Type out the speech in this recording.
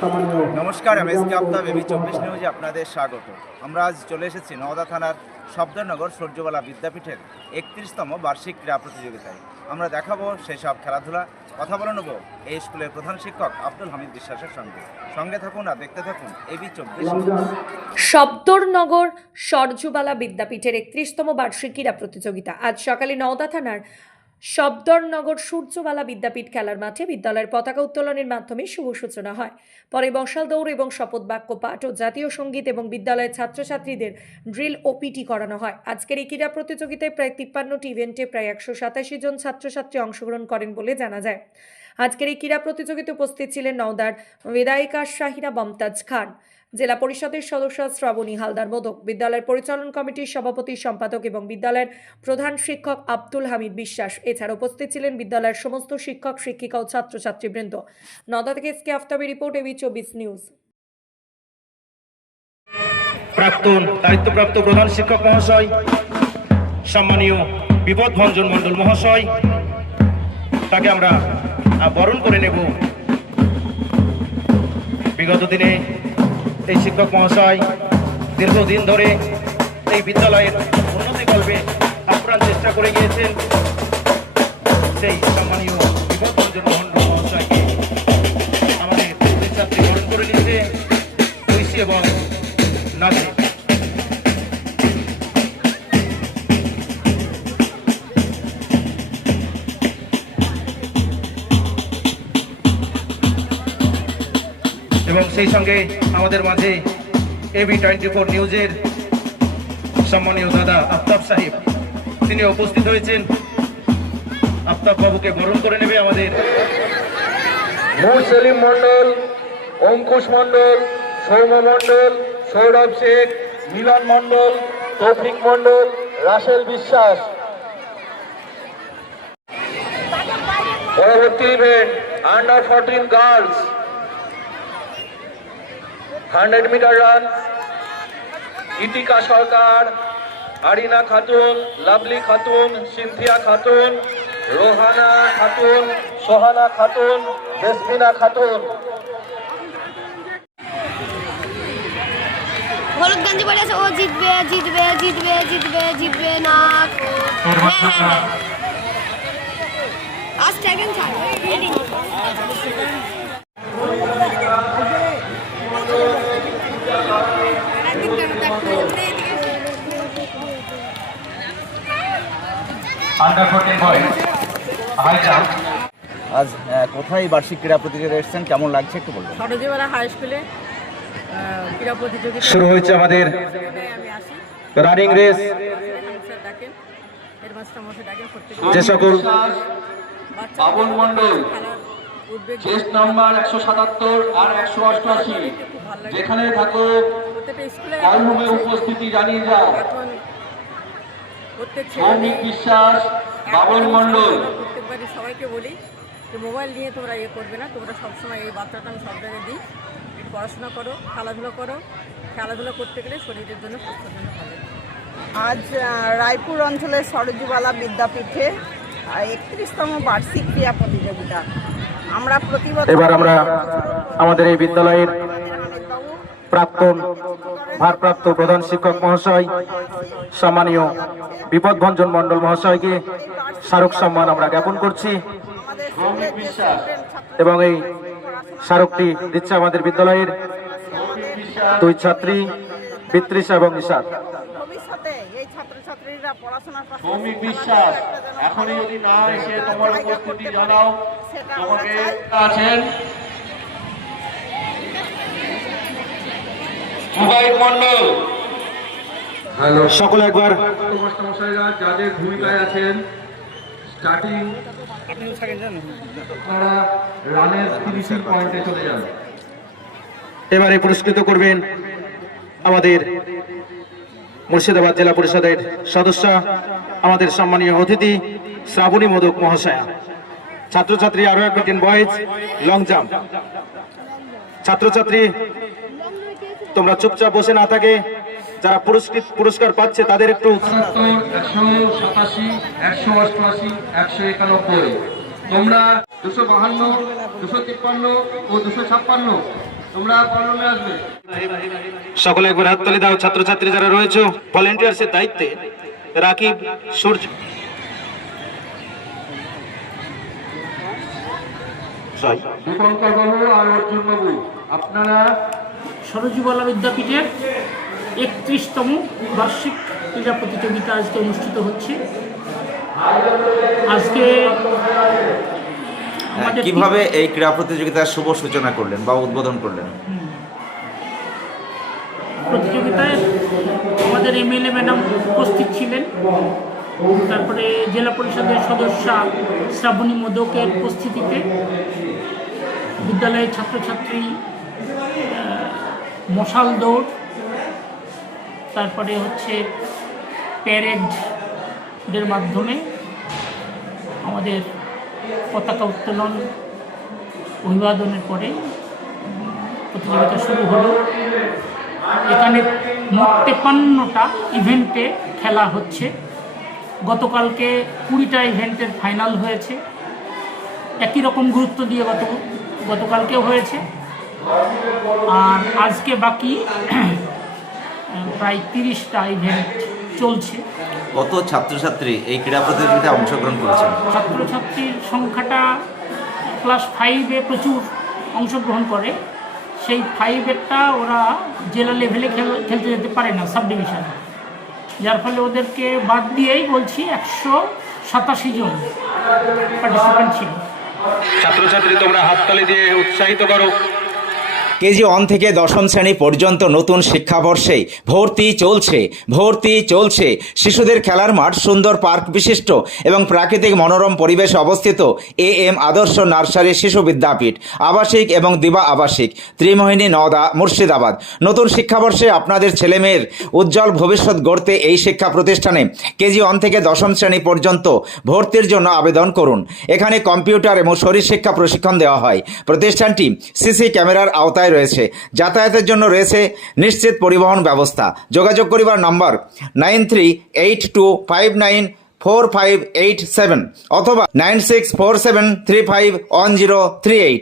নমস্কার, আমি SK Aftab, AB 24 নিউজে আপনাদের স্বাগত। আমরা আজ চলে এসেছি নওদা থানার শব্দনগর সূর্যবালা বিদ্যাপীঠের 31তম বার্ষিক ক্রীড়া প্রতিযোগিতায়। আমরা দেখাবো সেই সব খেলাধুলা, কথা বলে নেব এই স্কুলের প্রধান শিক্ষক আব্দুল হামিদ বিশ্বাসের সঙ্গে থাকুন আর দেখতে থাকুন এবি 24। শব্দনগর সূর্যবালা বিদ্যাপীঠের 31তম বার্ষিক ক্রীড়া প্রতিযোগিতা আজ সকালে নওদা থানার শব্দনগর সূর্যবালা বিদ্যাপীঠ খেলার মাঠে বিদ্যালয়ের পতাকা উত্তোলনের মাধ্যমে শুভ সূচনা হয়। পরে বসাল দৌড় এবং শপথ বাক্য পাঠ ও জাতীয় সঙ্গীত এবং বিদ্যালয়ের ছাত্রছাত্রীদের ড্রিল ও পিটি করানো হয়। আজকের এই ক্রীড়া প্রতিযোগিতায় প্রায় 53টি ইভেন্টে প্রায় 187 জন ছাত্রছাত্রী অংশগ্রহণ করেন বলে জানা যায়। আজকের এই ক্রীড়া প্রতিযোগিতায় উপস্থিত ছিলেন নওদার বিধায়িকা শাহিনা মমতাজ খান, জেলা পরিষদের সদস্য শ্রাবণী হালদার মোদক, বিদ্যালয়ের পরিচালন কমিটির সভাপতি সম্পাদক এবং বিদ্যালয়ের প্রধান শিক্ষক আব্দুল হামিদ বিশ্বাস। এছাড়া উপস্থিত ছিলেন বিদ্যালয়ের সমস্ত শিক্ষক শিক্ষিকা ও ছাত্রছাত্রীবৃন্দ। নওদা থেকে এসকে আফতাবের রিপোর্ট, এবি 24 নিউজ। প্রাক্তন দায়িত্বপ্রাপ্ত প্রধান শিক্ষক মহাশয়, সম্মানীয় বিপদ ভঞ্জন মণ্ডল মহাশয়, তাকে আমরা বরণ করে নেব। বিগত দিনে এই শিক্ষক মহাশয় দীর্ঘদিন ধরে এই বিদ্যালয়ের উন্নতি কল্পে আপ্রাণ চেষ্টা করে গিয়েছেন। সেই সম্মানীয় বিপদ ভঞ্জন মণ্ডল মহাশয়কে আমাদের ছাত্রী বরণ করে নিচ্ছে ঐশী এবং নাচে। এবং সেই সঙ্গে আমাদের মাঝে এবি 24 নিউজের সম্মানীয় দাদা আফতাব সাহেব, তিনি উপস্থিত হয়েছেন। আফতাব বাবুকে বরণ করে নেবে আমাদের সেলিম মন্ডল, অঙ্কুশ মন্ডল, সৌম্য মন্ডল, সৌরভ শেখ, মিলন মন্ডল, তৌফিক মন্ডল, রাসেল বিশ্বাস। পরবর্তী event under 14 girls 100 metre run. Itika Sarkar, Arina Khatun, Lovely Khatun, Sinthia Khatun, Rohana Khatun, Sohana Khatun, Jesmina Khatun. হলুদ গঞ্জি পরে আছে, ও জিতবে জিতবে জিতবে জিতবে জিতবে না। আজ সেকেন্ড ছাড় আন্ডার 14 বয়েজ হাই জাম্প। আজ কোথায় বার্ষিক ক্রীড়া প্রতিযোগিতা এসেছেন, কেমন লাগছে একটু বলবেন? সরোজিবালা হাই স্কুলে ক্রীড়া প্রতিযোগিতা শুরু হয়েছে আমাদের আমি আসি, রানিং রেস। স্যার ডাকেন, হেডমাস্টার মশাই ডাকেন, প্রত্যেক যে সকল বাবুল মন্ডল, খেলার উদ্বেগ চেস্ট নাম্বার 177 আর 188, যেখানে থাকো প্রত্যেকটা স্কুলে অলরুমে উপস্থিতি জানিয়ে যাও। এখন প্রত্যেক সৌমিক বিশ্বাস, বাবুল মন্ডল। প্রত্যেকবারই সবাইকে বলি যে মোবাইল নিয়ে তোমরা ইয়ে করবে না, তোমরা সবসময় এই বার্তাটা আমি সব জায়গায় দিই, একটু পড়াশোনা করো, খেলাধুলো করো। খেলাধুলো করতে গেলে শরীরের জন্য স্বাস্থ্যের জন্য ভালো। আজ রায়পুর অঞ্চলের সরোজিবালা বিদ্যাপীঠে 31তম বার্ষিক ক্রীড়া প্রতিযোগিতা। আমরা এবার আমরা আমাদের এই বিদ্যালয়ের প্রাক্তন ভারপ্রাপ্ত প্রধান শিক্ষক মহাশয়, সম্মানীয় বিপদ ভঞ্জন মণ্ডল মহাশয়কে স্মারক সম্মান আমরা জ্ঞাপন করছি। এবং এই স্মারকটি দিচ্ছে আমাদের বিদ্যালয়ের দুই ছাত্রী বিতৃষা এবং নিশাদ। ভবিষ্যতে এই ছাত্রছাত্রীরা পড়াশোনার পাশাপাশি সৌমিক বিশ্বাস, এখনই যদি না এসে তোমার উপস্থিতি জানাও। তোমাকে আছেন মুবাইক মন্ডল। হ্যালো, সকলে একবার মাস্টারমশাইরা যাদের ভূমিকায় আছেন, স্টার্টিং আপনারা রানের ফিনিশিং পয়েন্টে চলে যান। এবারে পুরস্কৃত করবেন আমাদের মুর্শিদাবাদ জেলা পরিষদের সদস্য, আমাদের সম্মানীয় অতিথি শ্রাবণী মোদক মহাশয়া। ছাত্রছাত্রী আরো এক বয়েজ লং জাম্প। ছাত্রছাত্রী তোমরা চুপচাপ বসে না থাকে, যারা পুরস্কার পাচ্ছে তাদের একটু 187, 188, 191। তোমরা 252, 253 ও 256 তোমরা কলমে আসবে। সকলে একবার হাততালি দাও। ছাত্রছাত্রী যারা রয়েছে ভলেন্টিয়ার্সের দায়িত্বে রাকিব, সূর্য, দীপঙ্কর বাবু আর অর্জুন বাবু, আপনারা সরজুবালা বিদ্যাপীঠের 31তম বার্ষিক ক্রীড়া প্রতিযোগিতা আজকে অনুষ্ঠিত হচ্ছে। আজকে আমাদের কিভাবে এই ক্রীড়া প্রতিযোগিতার শুভ সূচনা করলেন বা উদ্বোধন করলেন? প্রতিযোগিতায় আমাদের এমএলএ ম্যাডাম উপস্থিত ছিলেন, তারপরে জেলা পরিষদের সদস্যা শ্রাবণী মোদকের উপস্থিতিতে বিদ্যালয়ের ছাত্রছাত্রী মশাল দৌড়, তারপরে হচ্ছে প্যারেডের মাধ্যমে আমাদের পতাকা উত্তোলন, অভিবাদনের পরে প্রতিযোগিতা শুরু হলো। এখানে মোট 53টা ইভেন্টে খেলা হচ্ছে। গতকালকে 20টা ইভেন্টের ফাইনাল হয়েছে। একই রকম গুরুত্ব দিয়ে গতকালকেও হয়েছে। আর আজকে বাকি প্রায় 30টা ইভেন্ট চলছে। কত ছাত্রছাত্রী এই ক্রীড়া প্রতিযোগিতায় অংশগ্রহণ করেছেন? ছাত্রছাত্রীর সংখ্যাটা ক্লাস 5-এ প্রচুর অংশগ্রহণ করে। সেই 5-এরটা ওরা জেলা লেভেলে খেলতে যেতে পারে না, সাব ডিভিশনে, যার ফলে ওদেরকে বাদ দিয়েই বলছি 187 জন পার্টিসিপেন্ট ছিল। ছাত্রছাত্রী তোমরা হাততালি দিয়ে উৎসাহিত করো। কেজি 1 থেকে 10ম শ্রেণী পর্যন্ত নতুন শিক্ষাবর্ষে ভর্তি চলছে। শিশুদের খেলার মাঠ সুন্দর পার্ক বিশিষ্ট এবং প্রাকৃতিক মনোরম পরিবেশে অবস্থিত AM আদর্শ নার্সারি শিশু বিদ্যাপীঠ, আবাসিক এবং দিবা আবাসিক, ত্রিমোহিনী, নওদা, মুর্শিদাবাদ। নতুন শিক্ষাবর্ষে আপনাদের ছেলেমেয়ের উজ্জ্বল ভবিষ্যৎ গড়তে এই শিক্ষা প্রতিষ্ঠানে কেজি 1 থেকে 10ম শ্রেণী পর্যন্ত ভর্তির জন্য আবেদন করুন। এখানে কম্পিউটার এবং শরীরশিক্ষা প্রশিক্ষণ দেওয়া হয়। প্রতিষ্ঠানটি সিসি ক্যামেরার আওতায় রয়েছে। যাতায়াতের জন্য রয়েছে নিশ্চিত পরিবহন ব্যবস্থা। যোগাযোগ করিবার নম্বর 9382594587 অথবা 9647351038।